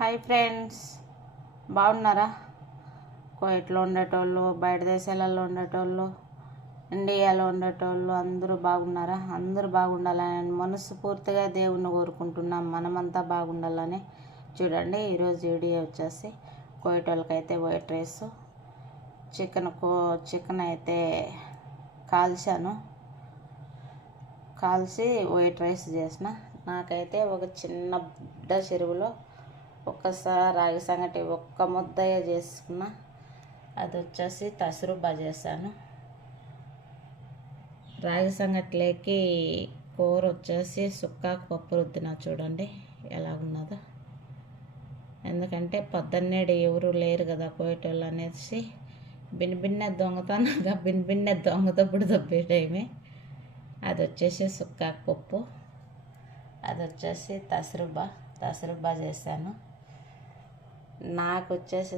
Hi friends, బాగున్నారా? కోయిట్లో ఉండేటోళ్ళు, బయట దేశాలలో ఉండేటోళ్ళు, ఇండియాలో ఉండేటోళ్ళు అందరూ బాగున్నారా? అందరూ బాగుండాలని మనస్ఫూర్తిగా దేవుణ్ణి కోరుకుంటున్నాం. మనమంతా బాగుండాలని. చూడండి, ఈరోజు వీడియో వచ్చేసి కోయిటోళ్ళకైతే వైట్ రైస్, చికెన్ అయితే కాల్చి వైట్ రైస్ చేసిన. నాకైతే ఒక చిన్న బుడ్డ చెరువులో ఒక్కసారి రాగి సంగటి ఒక్క ముద్దయ్య చేసుకున్న. అది వచ్చేసి తసురుబా చేశాను. రాగి సంగటిలోకి కూర వచ్చేసి సుక్కాకు పప్పు రుద్దిన. చూడండి ఎలా ఉన్నదో. ఎందుకంటే పొద్దున్నేడు ఎవరు లేరు కదా కోయటోళ్ళు అనేసి బిన్నె దొంగతప్పుడు దొబ్బే టైమే. అది వచ్చేసి సుక్కాకు పప్పు, అది వచ్చేసి తసురుబా చేశాను. నాకు వచ్చేసి